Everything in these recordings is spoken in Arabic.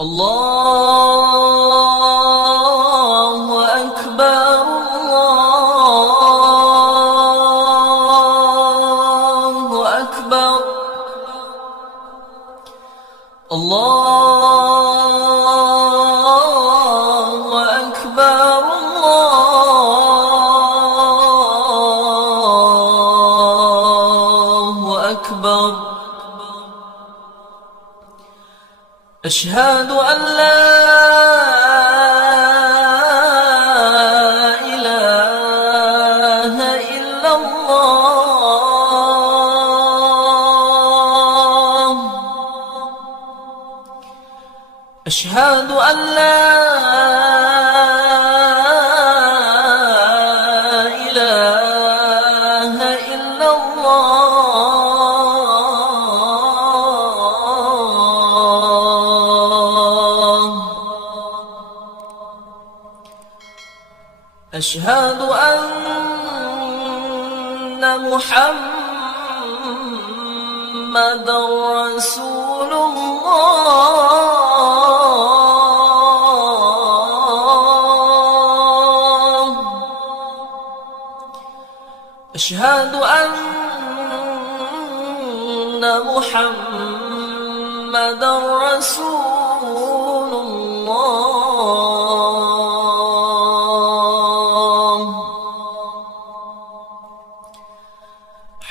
الله أكبر الله أكبر الله أكبر الله أكبر أشهد أن لا إله إلا الله أشهد أن لا إله إلا الله أشهد أن محمدًا رسول الله أشهد أن محمدًا رسول الله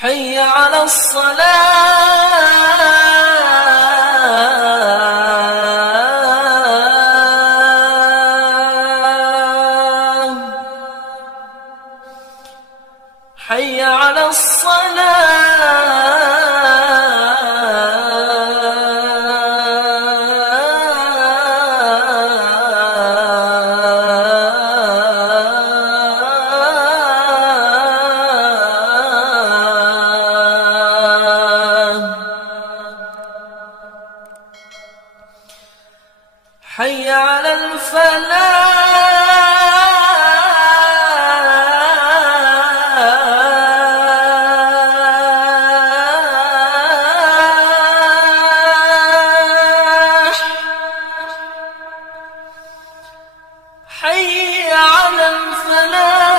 حي على الصلاة حي على حي على الفلاح حي على الفلاح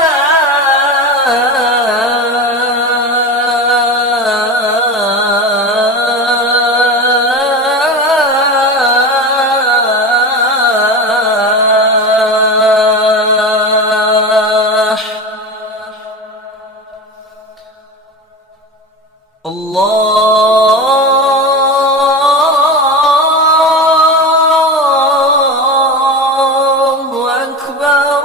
الله أكبر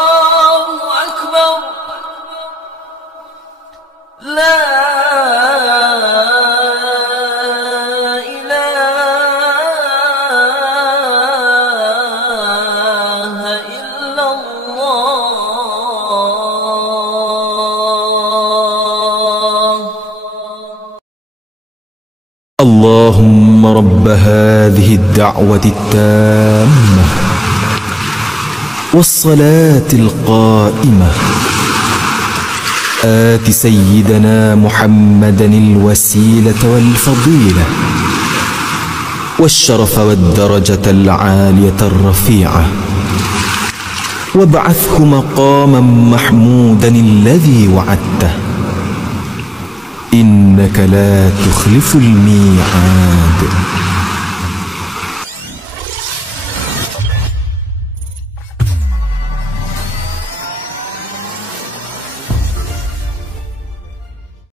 الله أكبر لا اللهم رب هذه الدعوة التامة والصلاة القائمة آت سيدنا محمدا الوسيلة والفضيلة والشرف والدرجة العالية الرفيعة وابعثه مقاما محمودا الذي وعدته إنك لا تخلف الميعاد.